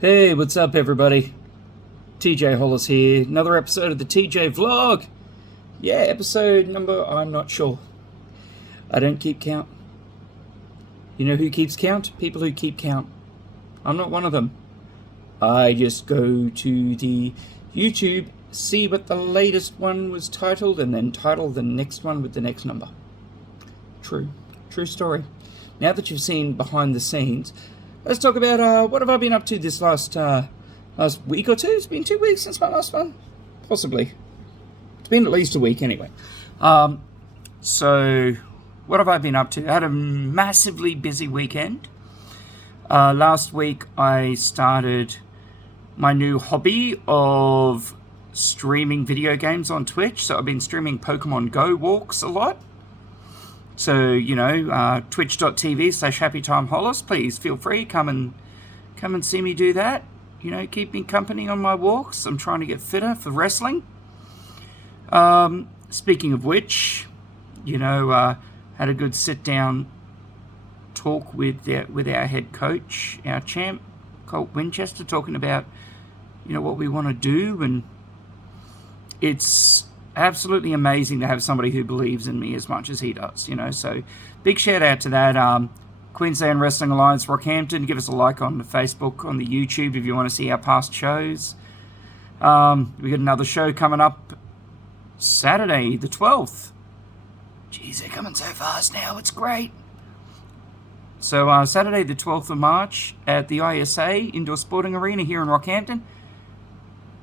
Hey, what's up, everybody? TJ Hollis here. Another episode of the TJ Vlog. Yeah, episode number, I'm not sure. I don't keep count. You know who keeps count? People who keep count. I'm not one of them. I just go to the YouTube, see what the latest one was titled, and then title the next one with the next number. True story. Now that you've seen behind the scenes, let's talk about what have I been up to this last week or two. It's been 2 weeks since my last one, possibly. It's been at least a week anyway. So what have I been up to? I had a massively busy weekend. Last week I started my new hobby of streaming video games on Twitch. So I've been streaming Pokemon Go walks a lot. So, twitch.tv/HappyTimeHollis. Please feel free, come and see me do that. Keep me company on my walks. I'm trying to get fitter for wrestling. Speaking of which, had a good sit-down talk with our head coach, our champ, Colt Winchester, talking about, what we want to do. And it's absolutely amazing to have somebody who believes in me as much as he does, So big shout out to that. Queensland Wrestling Alliance Rockhampton. Give us a like on the Facebook, on the YouTube if you want to see our past shows. We got another show coming up Saturday the 12th. Jeez, they're coming so fast now. It's great. So Saturday the 12th of March at the ISA Indoor Sporting Arena here in Rockhampton.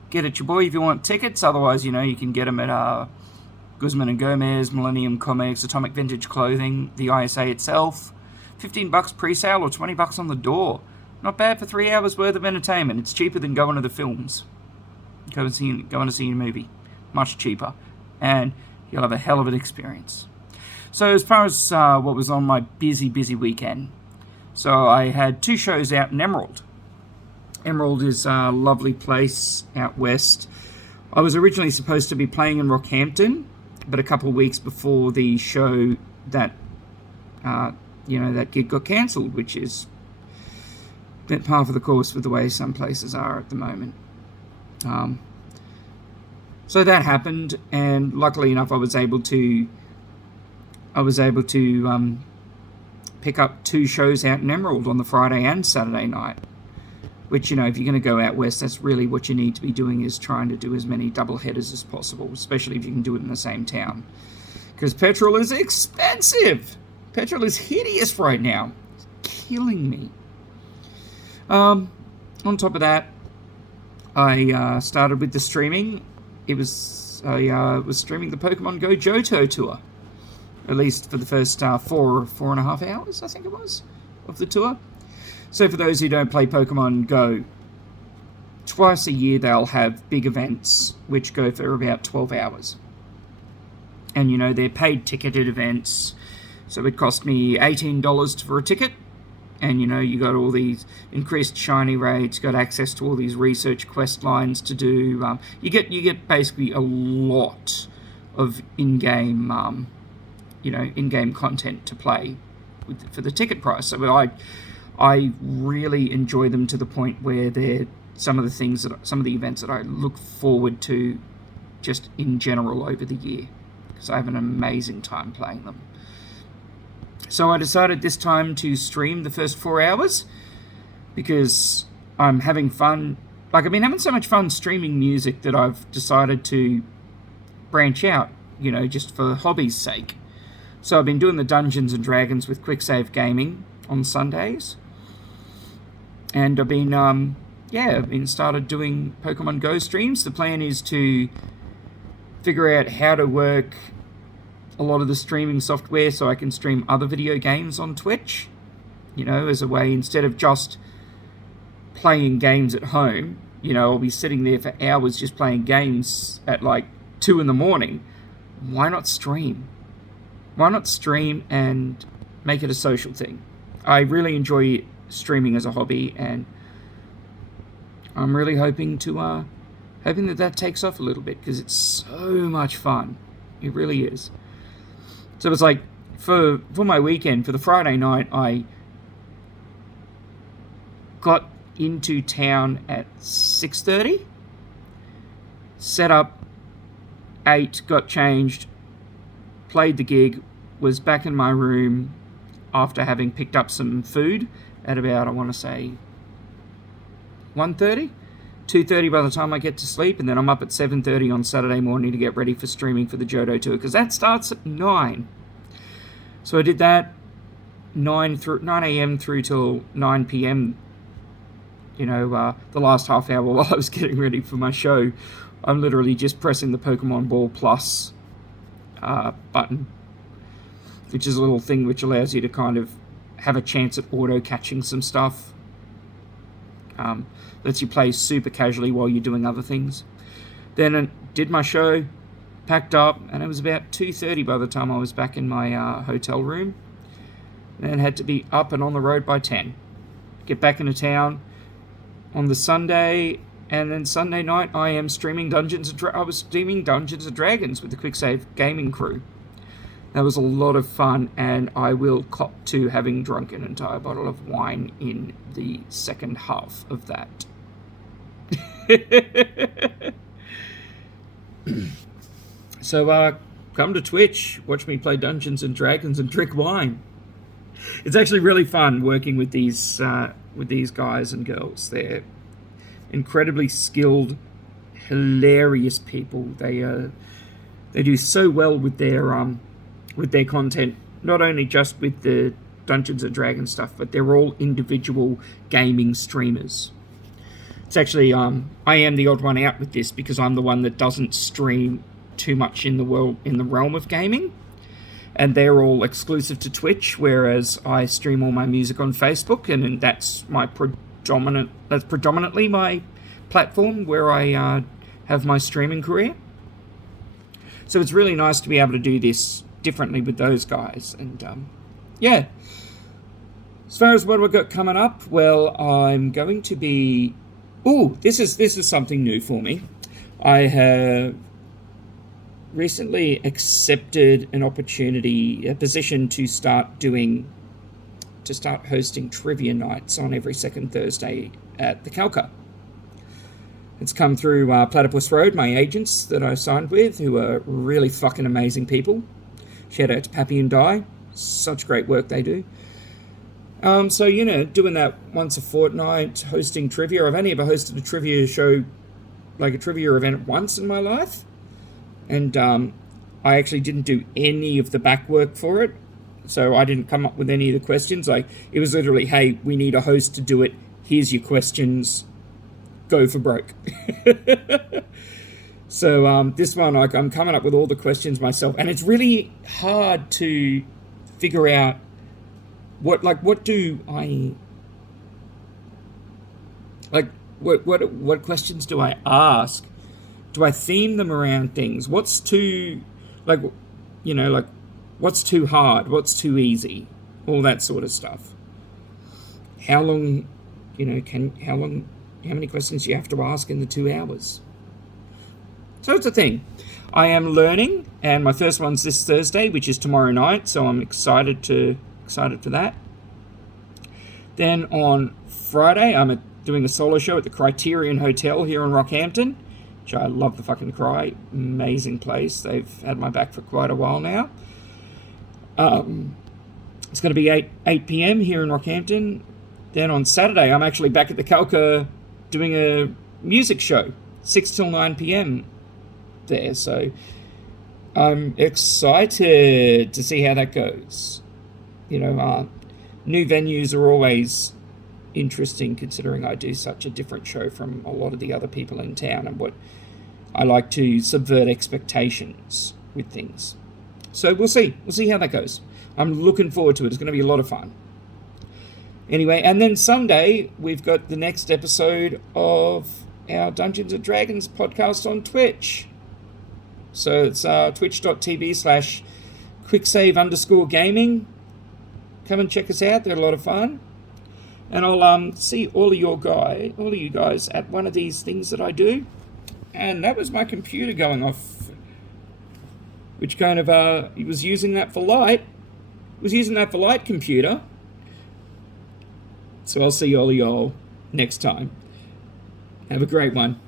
Get at your boy if you want tickets. Otherwise, you can get them at Guzman & Gomez, Millennium Comics, Atomic Vintage Clothing, the ISA itself. $15 pre-sale or $20 on the door. Not bad for 3 hours worth of entertainment. It's cheaper than going to the films. Going to see a movie. Much cheaper. And you'll have a hell of an experience. So as far as what was on my busy weekend. So I had 2 shows out in Emerald. Emerald is a lovely place out west. I was originally supposed to be playing in Rockhampton, but a couple of weeks before the show that gig got cancelled, which is par for the course with the way some places are at the moment. So that happened, and luckily enough, I was able to pick up 2 shows out in Emerald on the Friday and Saturday night. Which, if you're going to go out west, that's really what you need to be doing, is trying to do as many double headers as possible, especially if you can do it in the same town. Because petrol is expensive. Petrol is hideous right now. It's killing me. On top of that, I started with the streaming. I was streaming the Pokemon Go Johto tour. At least for the first 4.5 hours, I think it was, of the tour. So for those who don't play Pokemon Go, twice a year they'll have big events which go for about 12 hours. And, they're paid ticketed events. So it cost me $18 for a ticket. And, you got all these increased shiny rates, got access to all these research quest lines to do. You get basically a lot of in-game, in-game content to play for the ticket price. So I really enjoy them to the point where they're some of the events that I look forward to just in general over the year, because I have an amazing time playing them. So I decided this time to stream the first 4 hours because I'm having fun. Like, I've been having so much fun streaming music that I've decided to branch out, just for hobby's sake. So I've been doing the Dungeons and Dragons with Quicksave Gaming on Sundays. And I've been started doing Pokemon Go streams. The plan is to figure out how to work a lot of the streaming software so I can stream other video games on Twitch. As a way, instead of just playing games at home, I'll be sitting there for hours just playing games at like 2 a.m. Why not stream? Why not stream and make it a social thing? I really enjoy streaming as a hobby, and I'm really hoping that takes off a little bit, because it's so much fun. It really is. So it's like, for my weekend, for the Friday night, I got into town at 6:30. Set up 8, got changed, played the gig, was back in my room after having picked up some food at about, I want to say, 1:30, 2:30 by the time I get to sleep, and then I'm up at 7:30 on Saturday morning to get ready for streaming for the Johto tour, because that starts at 9. So I did that 9 a.m. through till 9 p.m. The last half hour while I was getting ready for my show. I'm literally just pressing the Pokemon Ball Plus button, which is a little thing which allows you to kind of have a chance at auto-catching some stuff. Lets you play super casually while you're doing other things. Then I did my show, packed up, and it was about 2:30 by the time I was back in my hotel room. Then had to be up and on the road by 10. Get back into town on the Sunday, and then Sunday night I was streaming Dungeons and Dragons with the Quicksave gaming crew. That was a lot of fun, and I will cop to having drunk an entire bottle of wine in the second half of that. So come to Twitch, watch me play Dungeons and Dragons and drink wine. It's actually really fun working with these guys and girls. They're incredibly skilled, hilarious people. They do so well with their content, not only just with the Dungeons and Dragons stuff, but they're all individual gaming streamers. It's actually I am the odd one out with this, because I'm the one that doesn't stream too much in the realm of gaming, and they're all exclusive to Twitch, whereas I stream all my music on Facebook, and that's predominantly my platform where I have my streaming career. So it's really nice to be able to do this differently with those guys. And yeah, as far as what we've got coming up, well, I'm going to be this is something new for me. I have recently accepted a position to start hosting trivia nights on every second Thursday at the Calca. It's come through Platypus Road, my agents that I signed with, who are really fucking amazing people. Shout out to Pappy and Di. Such great work they do. So, doing that once a fortnight, hosting trivia. I've only ever hosted a trivia show, like a trivia event, once in my life. And I actually didn't do any of the back work for it. So I didn't come up with any of the questions. It was literally, hey, we need a host to do it. Here's your questions. Go for broke. So this one, I'm coming up with all the questions myself, and it's really hard to figure out what questions do I ask? Do I theme them around things? What's too what's too hard? What's too easy? All that sort of stuff. How long, how many questions you have to ask in the 2 hours? So it's a thing. I am learning, and my first one's this Thursday, which is tomorrow night, so I'm excited for that. Then on Friday, I'm doing a solo show at the Criterion Hotel here in Rockhampton, which I love the fucking Cry. Amazing place. They've had my back for quite a while now. It's going to be 8 p.m. here in Rockhampton. Then on Saturday, I'm actually back at the Calca doing a music show, 6 till 9 p.m. there. So I'm excited to see how that goes. New venues are always interesting, considering I do such a different show from a lot of the other people in town, and what I like to subvert expectations with things. So we'll see how that goes. I'm looking forward to it. It's going to be a lot of fun. Anyway, and then Sunday, we've got the next episode of our Dungeons & Dragons podcast on Twitch. So it's twitch.tv/quicksave_gaming. Come and check us out. They're a lot of fun. And I'll see all of you guys at one of these things that I do. And that was my computer going off, which kind of, it was using that for light. It was using that for light, computer. So I'll see all of y'all next time. Have a great one.